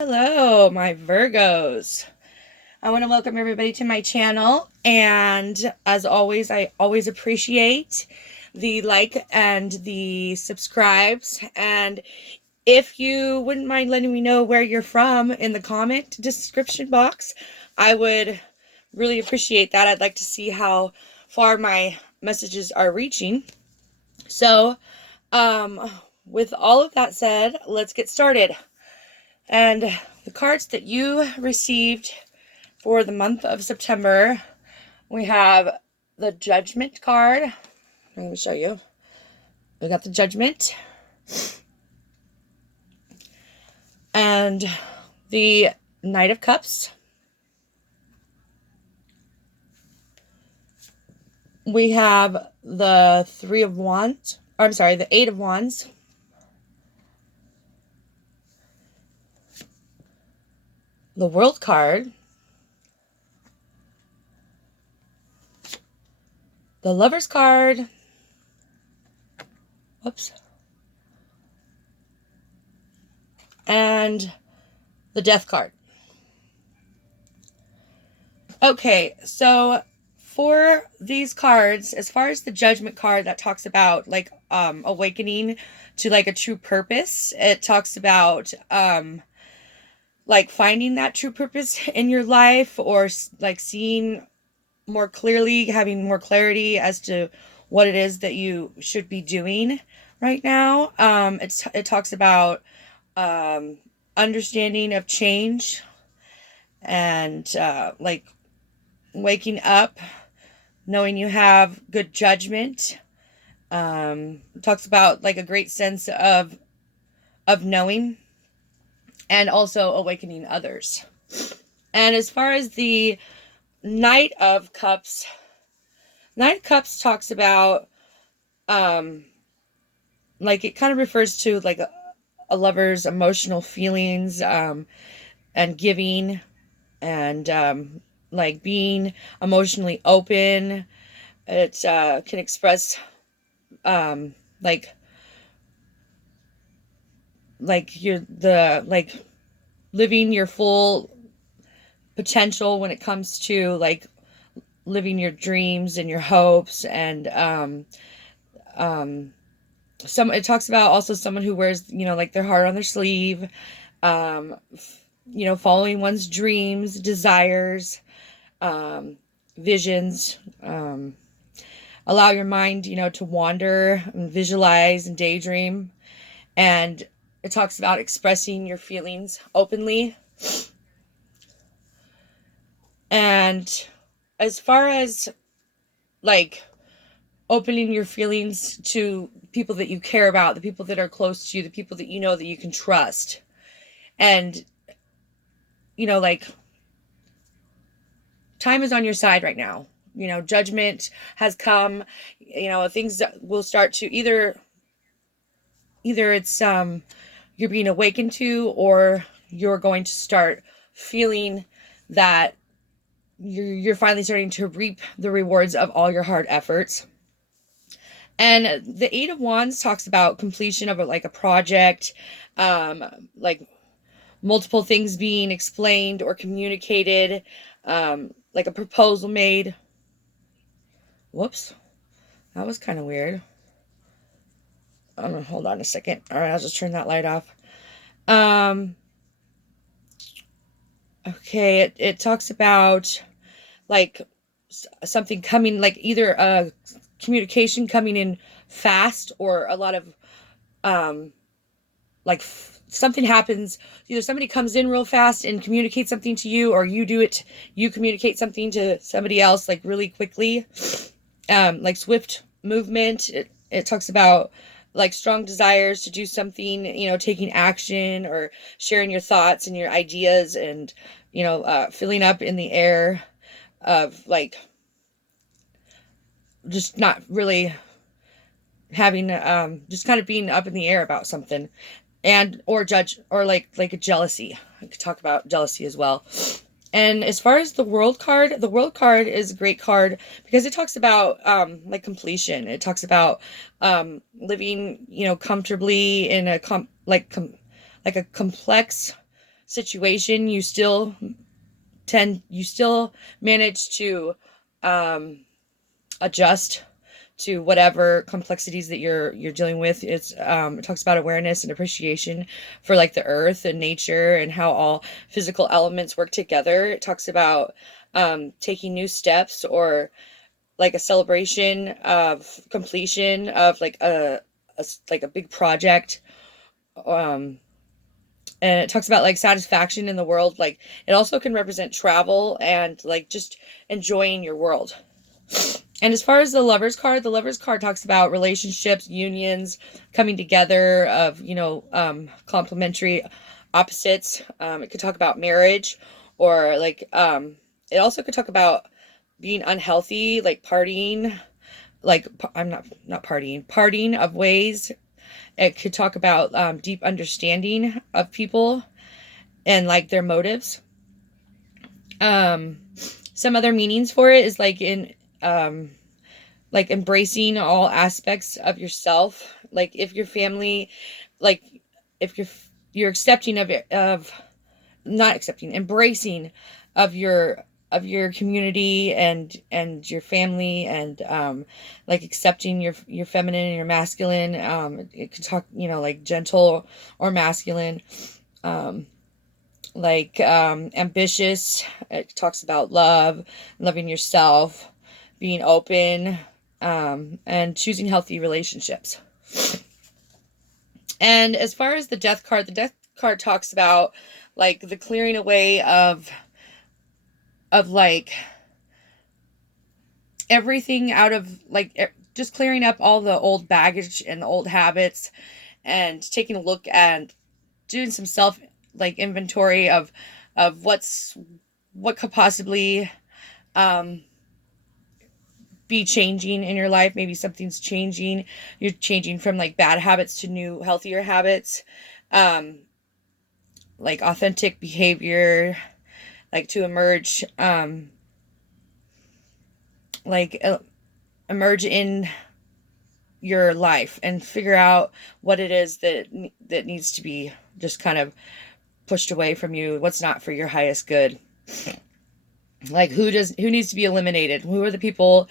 Hello, my Virgos. I want to welcome everybody to my channel. And as always, I always appreciate the like and the subscribes. And if you wouldn't mind letting me know where you're from in the comment description box, I would really appreciate that. I'd like to see how far my messages are reaching. So, with all of that said, let's get started. And the cards that you received for the month of September, we have the Judgment card. I'm going to show you. We got the Judgment. And the Knight of Cups. We have the Three of Wands. I'm sorry, the Eight of Wands. The World card. The Lover's card. Whoops. And the Death card. Okay, so for these cards, as far as the Judgment card, that talks about like awakening to like a true purpose. It talks about like finding that true purpose in your life, or like seeing more clearly, having more clarity as to what it is that you should be doing right now. It talks about understanding of change and like waking up, knowing you have good judgment. It talks about like a great sense of knowing, and also awakening others. And as far as the Knight of Cups talks about like it kind of refers to like a lover's emotional feelings, and giving, and like being emotionally open. It can express like you're the like living your full potential when it comes to like living your dreams and your hopes. And it talks about also someone who wears, like their heart on their sleeve, following one's dreams, desires, visions. Allow your mind, to wander and visualize and daydream. And it talks about expressing your feelings openly. And as far as like opening your feelings to people that you care about, the people that are close to you, the people that you know that you can trust. And, like time is on your side right now. Judgment has come. Things that will start to either it's you're being awakened to, or you're going to start feeling that you're finally starting to reap the rewards of all your hard efforts. And the Eight of Wands talks about completion of a project, like multiple things being explained or communicated, like a proposal made. Whoops, that was kind of weird. Hold on a second. All right, I'll just turn that light off. Okay, it talks about like something coming, like either a communication coming in fast, or a lot of like something happens. Either somebody comes in real fast and communicates something to you, or you communicate something to somebody else like really quickly. Like swift movement. It talks about like strong desires to do something, taking action, or sharing your thoughts and your ideas, and filling up in the air of like just not really having just kind of being up in the air about something. And or judge, or like a jealousy. I could talk about jealousy as well. And as far as the World card is a great card because it talks about like completion. It talks about living, comfortably in a like a complex situation, you still manage to adjust to whatever complexities that you're dealing with. It talks about awareness and appreciation for like the earth and nature and how all physical elements work together. It talks about taking new steps, or like a celebration of completion of like a big project. um and it talks about like satisfaction in the world. Like, it also can represent travel and like just enjoying your world. And as far as the Lover's card talks about relationships, unions, coming together of, complementary opposites. It could talk about marriage, or like, it also could talk about being unhealthy, like partying, like, I'm not partying, parting of ways. It could talk about deep understanding of people and like their motives. Some other meanings for it is like embracing all aspects of yourself. Like, if your family, like, if you're accepting of not accepting, embracing of your community and your family, and like accepting your feminine and your masculine. It could talk, like gentle or masculine. Ambitious. It talks about love, loving yourself, being open, and choosing healthy relationships. And as far as the death card talks about like the clearing away of like everything out of like just clearing up all the old baggage and the old habits, and taking a look and doing some self like inventory of what could possibly be changing in your life. Maybe something's changing. You're changing from like bad habits to new healthier habits, like authentic behavior, like to emerge, emerge in your life and figure out what it is that needs to be just kind of pushed away from you, what's not for your highest good. Like, who needs to be eliminated? Who are the people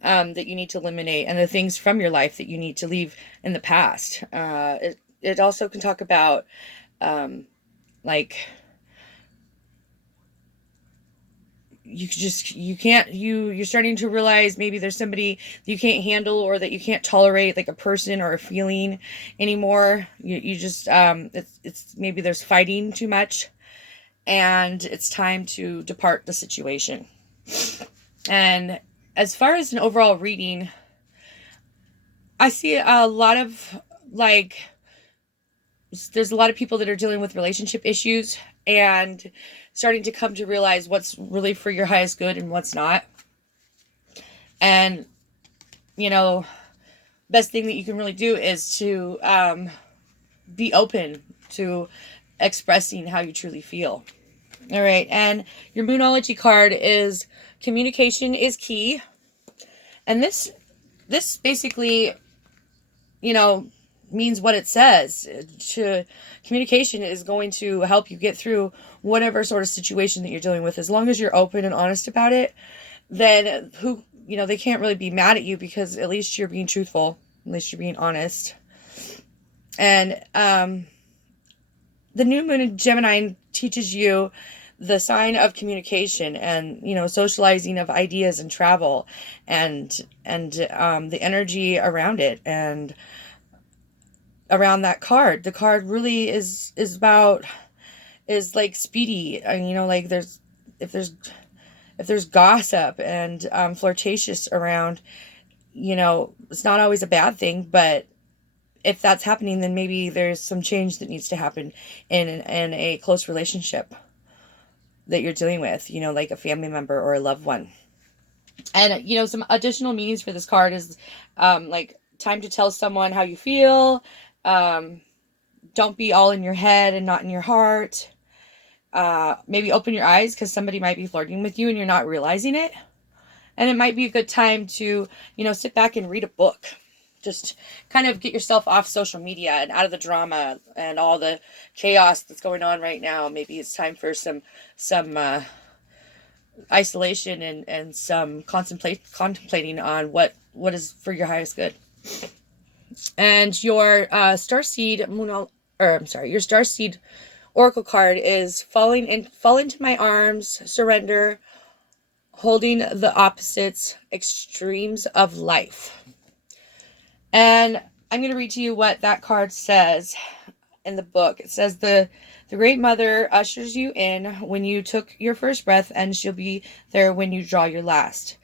that you need to eliminate, and the things from your life that you need to leave in the past. It also can talk about like you're starting to realize maybe there's somebody that you can't handle, or that you can't tolerate, like a person or a feeling anymore. You just it's maybe there's fighting too much, and it's time to depart the situation. And as far as an overall reading, I see a lot of like, there's a lot of people that are dealing with relationship issues and starting to come to realize what's really for your highest good and what's not. And, best thing that you can really do is to be open to expressing how you truly feel. All right. And your Moonology card is communication is key. And this basically, means what it says. Communication is going to help you get through whatever sort of situation that you're dealing with. As long as you're open and honest about it, then they can't really be mad at you, because at least you're being truthful, at least you're being honest. And the new moon in Gemini teaches you the sign of communication, and socializing of ideas and travel, and the energy around it, and around that card. The card really is like speedy. Like if there's gossip and flirtatious around, it's not always a bad thing, but if that's happening, then maybe there's some change that needs to happen in a close relationship that you're dealing with, like a family member or a loved one. And some additional meanings for this card is like time to tell someone how you feel. Don't be all in your head and not in your heart. Maybe open your eyes, because somebody might be flirting with you and you're not realizing it. And it might be a good time to, sit back and read a book. just kind of get yourself off social media and out of the drama and all the chaos that's going on right now. Maybe it's time for some isolation and some contemplating on what is for your highest good. And your starseed your starseed oracle card is fall into my arms, surrender, holding the opposites, extremes of life. And I'm going to read to you what that card says in the book. It says the Great Mother ushers you in when you took your first breath, and she'll be there when you draw your last.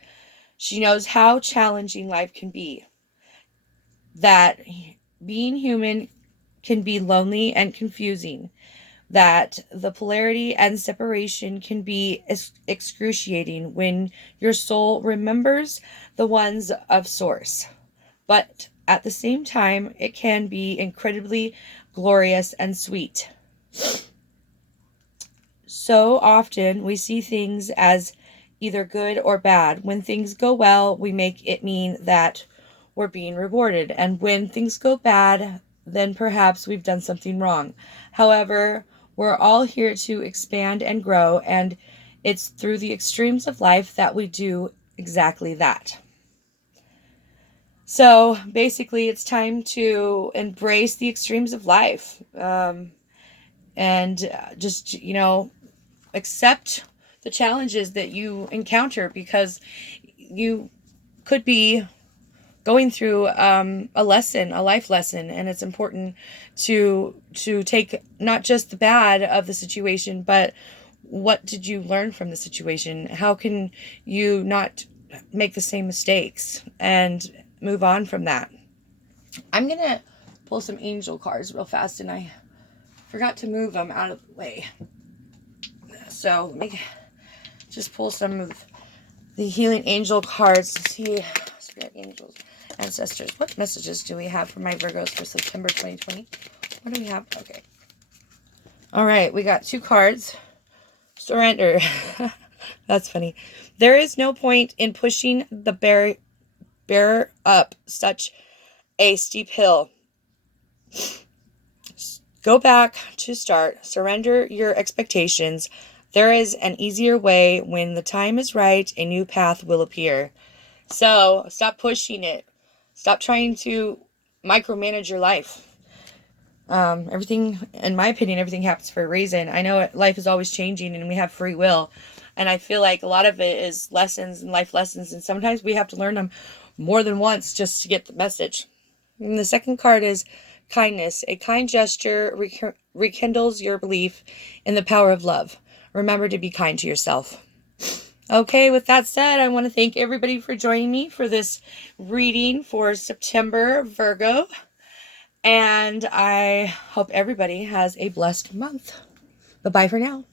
She knows how challenging life can be, that being human can be lonely and confusing, that the polarity and separation can be excruciating when your soul remembers the ones of source. But at the same time, it can be incredibly glorious and sweet. So often we see things as either good or bad. When things go well, we make it mean that we're being rewarded. And when things go bad, then perhaps we've done something wrong. However, we're all here to expand and grow, and it's through the extremes of life that we do exactly that. So basically, it's time to embrace the extremes of life, and just, accept the challenges that you encounter, because you could be going through a life lesson, and it's important to take not just the bad of the situation, but what did you learn from the situation? How can you not make the same mistakes and move on from that? I'm gonna pull some angel cards real fast, and I forgot to move them out of the way. So let me just pull some of the healing angel cards to see, spirit angels, ancestors, what messages do we have for my Virgos for September 2020? What do we have? Okay. All right, we got 2 cards. Surrender. That's funny. There is no point in pushing the bearer up such a steep hill. Go back to start. Surrender your expectations. There is an easier way. When the time is right, a new path will appear. So stop pushing it. Stop trying to micromanage your life. Everything, in my opinion, everything happens for a reason. I know life is always changing and we have free will. And I feel like a lot of it is lessons and life lessons. And sometimes we have to learn them more than once just to get the message. And the second card is kindness. A kind gesture rekindles your belief in the power of love. Remember to be kind to yourself. Okay, with that said, I want to thank everybody for joining me for this reading for September, Virgo. And I hope everybody has a blessed month. Bye-bye for now.